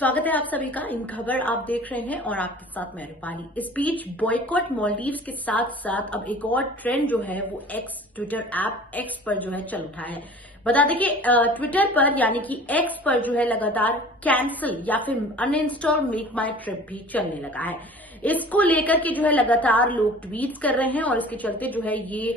स्वागत है आप सभी का। इन खबर आप देख रहे हैं और आपके साथ मैं रूपाली। इस बीच बॉयकॉट मालदीव्स के साथ साथ अब एक और ट्रेंड जो है वो एक्स ट्विटर ऐप एक्स पर जो है चल उठा है। बता दें कि ट्विटर पर यानी कि एक्स पर जो है लगातार कैंसिल या फिर अनइंस्टॉल मेक माई ट्रिप भी चलने लगा है। इसको लेकर के जो है लगातार लोग ट्वीट्स कर रहे हैं और इसके चलते जो है ये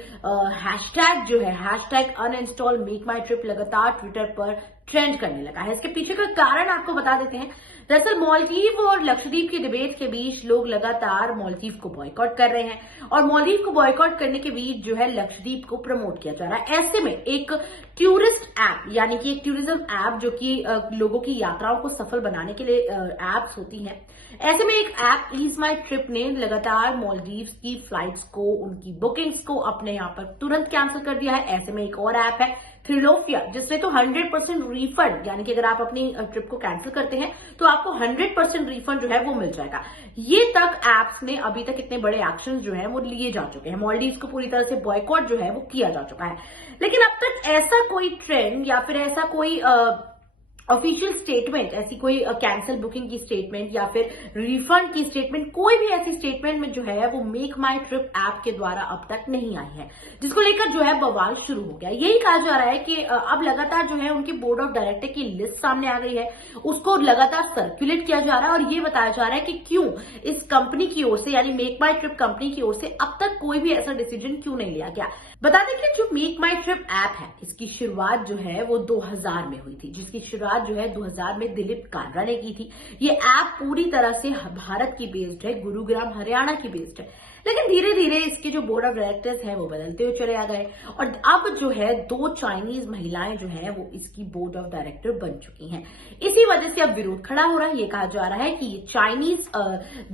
हैशटैग जो है hashtag uninstall make My trip लगातार ट्विटर पर ट्रेंड करने लगा है। इसके पीछे का कारण आपको बता देते हैं। दरअसल मालदीव और लक्षद्वीप की डिबेट के बीच लोग लगातार मालदीव को बॉयकॉट कर रहे हैं और मालदीव को बॉयकॉट करने के बीच जो है लक्षद्वीप को प्रमोट किया जा रहा है। ऐसे में एक टूरिस्ट ऐप यानी कि एक टूरिज्म ऐप जो कि लोगों की यात्राओं को सफल बनाने के लिए एप्स होती हैं, ऐसे में एक ऐप ईज माई ट्रिप ने लगातार मालदीव की फ्लाइट्स को, उनकी बुकिंग्स को अपने यहाँ पर तुरंत कैंसिल कर दिया है। ऐसे में एक और ऐप है थ्रिलोफिया, जिसमें तो 100% रिफंड, यानी कि अगर आप अपनी ट्रिप को कैंसिल करते हैं तो आपको 100% रिफंड जो है वो मिल जाएगा। ये तक एप्स ने अभी तक इतने बड़े एक्शंस जो है वो लिए जा चुके हैं। मालदीव्स को पूरी तरह से बॉयकॉट जो है वो किया जा चुका है, लेकिन अब तक ऐसा कोई ट्रेंड या फिर ऐसा कोई ऑफिशियल स्टेटमेंट, ऐसी कोई कैंसिल बुकिंग की स्टेटमेंट या फिर रिफंड की स्टेटमेंट, कोई भी ऐसी स्टेटमेंट में जो है वो मेक माई ट्रिप ऐप के द्वारा अब तक नहीं आई है, जिसको लेकर जो है बवाल शुरू हो गया। यही कहा जा रहा है कि अब लगातार जो है उनकी बोर्ड ऑफ डायरेक्टर की लिस्ट सामने आ गई है, उसको लगातार सर्कुलेट किया जा रहा है और ये बताया जा रहा है कि क्यों इस कंपनी की ओर से यानी मेक माई ट्रिप कंपनी की ओर से अब तक कोई भी ऐसा डिसीजन क्यों नहीं लिया गया। बता दें कि जो मेक माई ट्रिप ऐप है इसकी शुरुआत जो है वो 2000 में हुई थी, जिसकी शुरुआत जो है 2000 में दिलीप कांद्रा ने की थी। ये ऐप पूरी तरह से भारत की बेस्ड है, गुरुग्राम हरियाणा की बेस्ड है, लेकिन धीरे धीरे इसके जो बोर्ड ऑफ डायरेक्टर्स हैं वो बदलते हुए चले आ गए और अब जो है 2 चाइनीज महिलाएं जो है वो इसकी बोर्ड ऑफ डायरेक्टर बन चुकी हैं। इसी वजह से अब विरोध खड़ा हो रहा है। ये कहा जा रहा है कि ये चाइनीज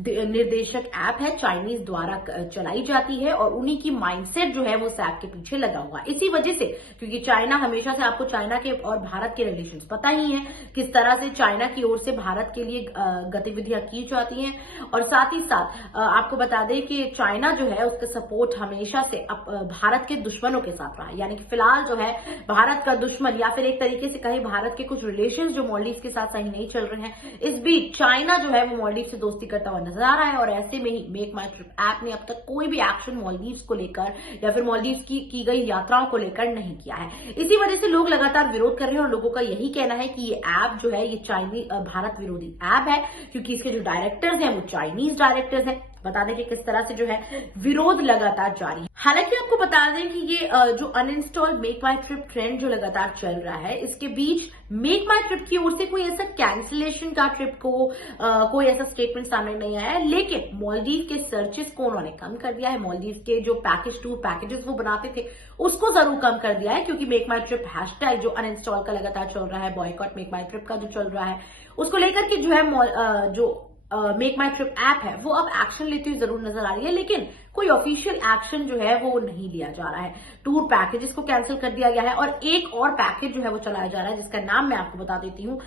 निर्देशक ऐप है, चाइनीज द्वारा चलाई जाती है और उन्हीं की माइंडसेट जो है वो इस ऐप के पीछे लगा हुआ है। इसी वजह से, क्योंकि चाइना हमेशा से, आपको चाइना के और भारत के रिलेशंस पता ही है, किस तरह से चाइना की ओर से भारत के लिए गतिविधियां की जाती हैं और साथ ही साथ आपको बता दें कि चाइना जो है उसका सपोर्ट हमेशा से भारत के दुश्मनों के साथ रहा है। यानी कि फिलहाल जो है भारत का दुश्मन या फिर एक तरीके से कहीं भारत के कुछ रिलेशंस जो मालदीव के साथ सही नहीं चल रहे हैं, इस बीच चाइना जो है वो मालदीव से दोस्ती करता हुआ नजर आ रहा है और ऐसे में ही मेक माई ट्रिप ऐप ने अब तक कोई भी एक्शन मालदीव को लेकर या फिर मालदीव की गई यात्राओं को लेकर नहीं किया है। इसी वजह से लोग लगातार विरोध कर रहे हैं और लोगों का यही कहना है कि ये ऐप जो है ये चाइनीज भारत विरोधी ऐप है, क्योंकि इसके जो डायरेक्टर्स हैं वो चाइनीज डायरेक्टर्स हैं। बता दें कि किस तरह से जो है विरोध लगातार जारी है। हालांकि आपको बता दें कि ये जो uninstall make My trip trend जो लगातार चल रहा है, इसके बीच मेक माई ट्रिप की ओर से कोई ऐसा कैंसिलेशन का ट्रिप को कोई ऐसा स्टेटमेंट सामने नहीं आया है, लेकिन मालदीव के सर्चेस को उन्होंने कम कर दिया है। मालदीव के जो टूर पैकेजेस वो बनाते थे उसको जरूर कम कर दिया है, क्योंकि मेक माई ट्रिप हैशटैग जो अनइंस्टॉल का लगातार चल रहा है, बॉयकॉट मेक माई ट्रिप का जो चल रहा है, उसको लेकर के जो है जो मेक माई ट्रिप ऐप है वो अब एक्शन लेती हुई जरूर नजर आ रही है, लेकिन कोई ऑफिशियल एक्शन जो है वो नहीं लिया जा रहा है। टूर पैकेजेस को कैंसिल कर दिया गया है और एक और पैकेज जो है वो चलाया जा रहा है, जिसका नाम मैं आपको बता देती हूँ।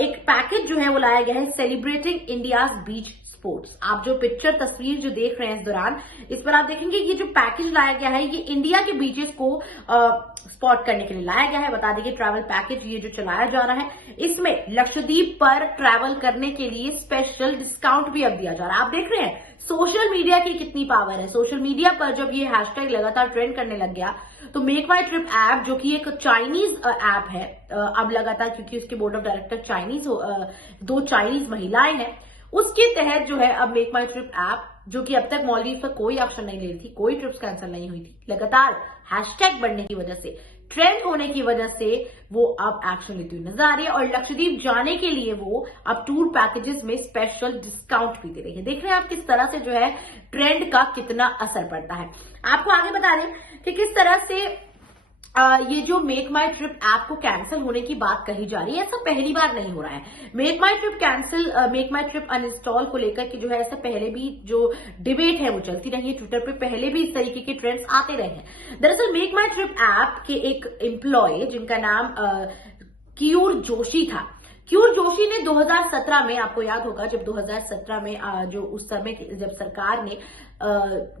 एक पैकेज जो है वो लाया गया है, सेलिब्रेटिंग इंडियाज बीच स्पोर्ट्स। आप जो पिक्चर तस्वीर जो देख रहे हैं इस दौरान, इस पर आप देखेंगे ये जो पैकेज लाया गया है ये इंडिया के बीचेस को स्पॉट करने के लिए लाया गया है। बता दें कि ट्रैवल पैकेज ये जो चलाया जा रहा है, इसमें लक्षद्वीप पर ट्रैवल करने के लिए स्पेशल डिस्काउंट भी अब दिया जा रहा है। आप देख रहे हैं सोशल मीडिया की कितनी पावर है। सोशल मीडिया पर जब ये हैशटैग लगातार ट्रेंड करने लग गया तो मेक माई ट्रिप ऐप, जो कि एक चाइनीज ऐप है, अब लगातार, क्योंकि उसके board of director Chinese 2 Chinese महिलाएं हैं, उसके तहत जो है अब मेक माई ट्रिप ऐप, जो कि अब तक मालदीव पर कोई एक्शन नहीं ले रही थी, कोई ट्रिप्स कैंसिल नहीं हुई थी, लगातार हैशटैग बढ़ने की वजह से, ट्रेंड होने की वजह से वो अब एक्शन लेती हुई नजर आ रही है और लक्षद्वीप जाने के लिए वो अब टूर पैकेजेस में स्पेशल डिस्काउंट भी दे रही है। देख रहे हैं आप किस तरह से जो है ट्रेंड का कितना असर पड़ता है। आपको आगे बता दें कि किस तरह से ये जो मेक माई ट्रिप ऐप को कैंसिल होने की बात कही जा रही है, ऐसा पहली बार नहीं हो रहा है। Make My trip cancel, make My trip uninstall को लेकर के जो है ऐसा पहले भी जो डिबेट है वो चलती रही है। ट्विटर पे पहले भी इस तरीके के ट्रेंड्स आते रहे हैं। दरअसल मेक माई ट्रिप ऐप के एक एम्प्लॉय जिनका नाम कियूर जोशी था, क्यूर जोशी ने 2017 में, आपको याद होगा जब 2017 में जो उस समय जब सरकार ने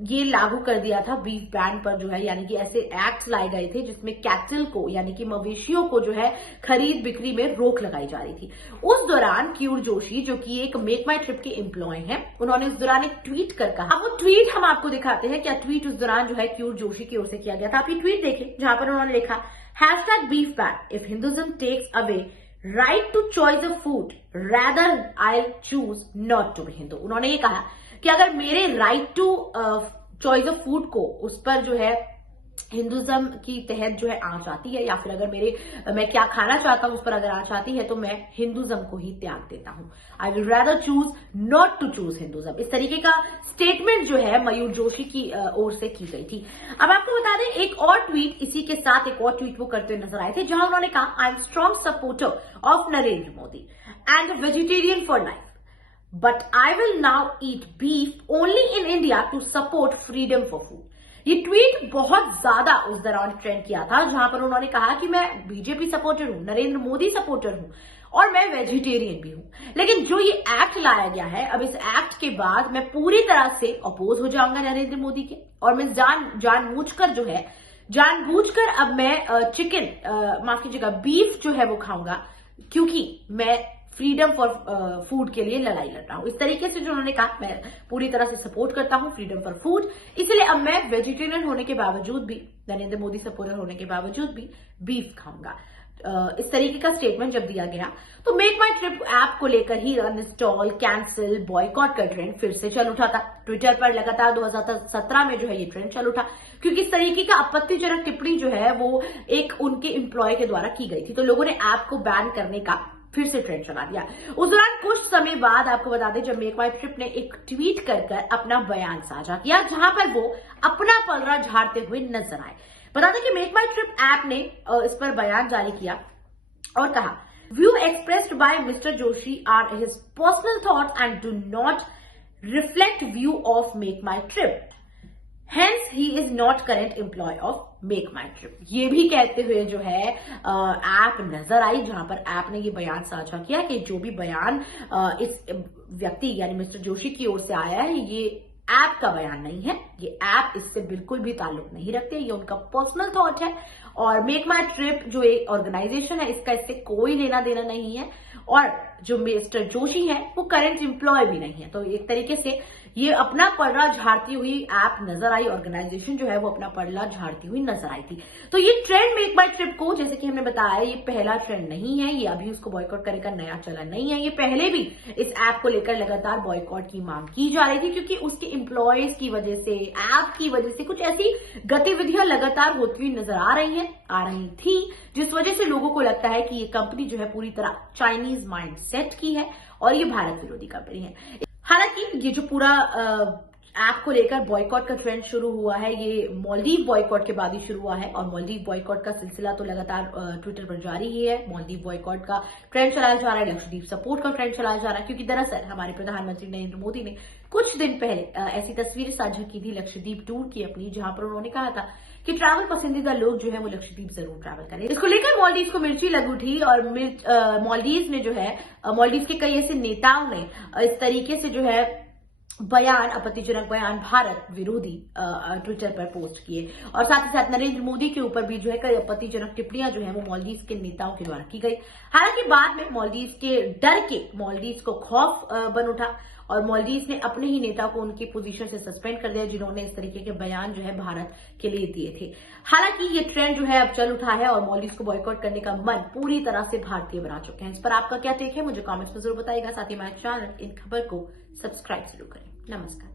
ये लागू कर दिया था बीफ बैन पर जो है, यानी कि ऐसे एक्ट लाए गए थे जिसमें कैटल को यानी कि मवेशियों को जो है खरीद बिक्री में रोक लगाई जा रही थी। उस दौरान क्यूर जोशी जो कि एक मेक माई ट्रिप के एम्प्लॉय हैं, उन्होंने उस दौरान एक ट्वीट कर कहा। अब वो ट्वीट हम आपको दिखाते हैं, क्या ट्वीट उस दौरान जो है क्यूर जोशी की ओर से किया गया था। आप ये ट्वीट देखिए जहां पर उन्होंने लिखा #beef ban if Hinduism takes away right to choice of food rather I'll choose not to be Hindu। उन्होंने ये कहा कि अगर मेरे right to choice of food को उस पर जो है हिंदुज्म की तहत जो है आंच आती है, या फिर अगर मैं क्या खाना चाहता हूं उस पर अगर आंच आती है, तो मैं हिंदुज्म को ही त्याग देता हूं। I will rather choose not to choose Hinduism. इस तरीके का स्टेटमेंट जो है मयूर जोशी की ओर से की गई थी। अब आपको बता दें एक और ट्वीट, इसी के साथ एक और ट्वीट वो करते हुए नजर आए थे जहां उन्होंने कहा I am strong supporter of Narendra Modi and vegetarian for life, but I will now eat beef only in India to support freedom for food। ये ट्वीट बहुत ज्यादा उस दौरान ट्रेंड किया था, जहां पर उन्होंने कहा कि मैं बीजेपी सपोर्टर हूं, नरेंद्र मोदी सपोर्टर हूं और मैं वेजिटेरियन भी हूं। लेकिन जो ये एक्ट लाया गया है, अब इस एक्ट के बाद मैं पूरी तरह से अपोज हो जाऊंगा नरेंद्र मोदी के, और मैं जानबूझकर जो है जानबूझकर अब मैं चिकन माफ कीजिएगा बीफ जो है वो खाऊंगा, क्योंकि मैं फ्रीडम फॉर फूड के लिए लड़ाई लड़ रहा हूं। इस तरीके से जो उन्होंने कहा, मैं पूरी तरह से सपोर्ट करता हूं फ्रीडम फॉर फूड, इसलिए अब मैं वेजिटेरियन होने के बावजूद भी, नरेंद्र मोदी सपोर्टर होने के बावजूद भी बीफ खाऊंगा। इस तरीके का स्टेटमेंट जब दिया गया तो मेक माई ट्रिप ऐप को लेकर ही अनइंस्टॉल, कैंसिल, बॉयकॉट का ट्रेंड फिर से चल उठा था। ट्विटर पर लगातार 2017 में जो है ये ट्रेंड चल उठा, क्योंकि इस तरीके का आपत्तिजनक टिप्पणी जो है वो एक उनके एम्प्लॉय के द्वारा की गई थी, तो लोगों ने ऐप को बैन करने का फिर से ट्रेंड चला दिया। उस दौरान कुछ समय बाद आपको बता दें जब मेक माई ट्रिप ने एक ट्वीट कर अपना बयान साझा किया, जहां पर वो अपना पलड़ा झाड़ते हुए नजर आए। बता दें कि मेक माई ट्रिप ऐप ने इस पर बयान जारी किया और कहा, view expressed by mister Joshi are his personal thoughts and do not reflect view of Make My Trip, Hence he is not current employee of Make My Trip। ये भी कहते हुए जो है ऐप नजर आई, जहां पर ऐप ने ये बयान साझा किया कि जो भी बयान इस व्यक्ति यानी मिस्टर जोशी की ओर से आया है, ये ऐप का बयान नहीं है, ये ऐप इससे बिल्कुल भी ताल्लुक नहीं रखते, ये उनका पर्सनल थॉट है, और मेक माई ट्रिप जो एक ऑर्गेनाइजेशन है इसका इससे कोई लेना देना नहीं है, और जो मिस्टर जोशी है वो करंट एम्प्लॉय भी नहीं है। तो एक तरीके से ये अपना पलड़ा झाड़ती हुई ऐप नजर आई, ऑर्गेनाइजेशन जो है वो अपना पलड़ा झाड़ती हुई नजर आई थी। तो ये ट्रेंड मेक माई ट्रिप को, जैसे कि हमने बताया, ये पहला ट्रेंड नहीं है, ये अभी उसको बॉयकॉट करने का नया चलन नहीं है, ये पहले भी इस ऐप को लेकर लगातार बॉयकॉट की मांग की जा रही थी, क्योंकि उसके एम्प्लॉयज की वजह से, ऐप की वजह से कुछ ऐसी गतिविधियां लगातार होती हुई नजर आ रही थी, जिस वजह से लोगों को लगता है कि ये कंपनी जो है पूरी तरह चाइनीज माइंड सेट की है और ये भारत विरोधी कंपनी है। हालांकि ये जो पूरा ऐप को लेकर बॉयकॉट का ट्रेंड शुरू हुआ है, ये मालदीव बॉयकॉट के बाद ही शुरू हुआ है, और मालदीव बॉयकॉट का सिलसिला तो लगातार ट्विटर पर जारी ही है। मालदीव बॉयकॉट का ट्रेंड चलाया जा रहा है, लक्षद्वीप सपोर्ट का ट्रेंड चलाया जा रहा है, क्योंकि दरअसल हमारे प्रधानमंत्री नरेंद्र मोदी ने कुछ दिन पहले ऐसी तस्वीर साझा की थी लक्षद्वीप टूर की अपनी, जहां पर उन्होंने कहा था कि ट्रैवल पसंदीदा लोग जो है वो लक्षद्वीप जरूर ट्रैवल करें। इसको लेकर मालदीव को मिर्ची लग उठी, और मालदीव ने जो है, मालदीव के कई ऐसे नेताओं ने इस तरीके से जो है बयान, आपत्तिजनक बयान भारत विरोधी ट्विटर पर पोस्ट किए, और साथ ही साथ नरेंद्र मोदी के ऊपर भी जो है कई आपत्तिजनक टिप्पणियां जो है वो मालदीव के नेताओं के द्वारा की गई। हालांकि बाद में मालदीव के डर के मालदीव को खौफ बन उठा, और मालदीव ने अपने ही नेता को उनकी पोजीशन से सस्पेंड कर दिया, जिन्होंने इस तरीके के बयान जो है भारत के लिए दिए थे। हालांकि ये ट्रेंड जो है अब चल उठा है, और मालदीव को बॉयकॉट करने का मन पूरी तरह से भारतीय बना चुके हैं। इस पर आपका क्या टेक है, मुझे कमेंट्स में जरूर बताइएगा। साथ ही हमारे चैनल इन खबर को सब्सक्राइब जरूर करें। नमस्कार।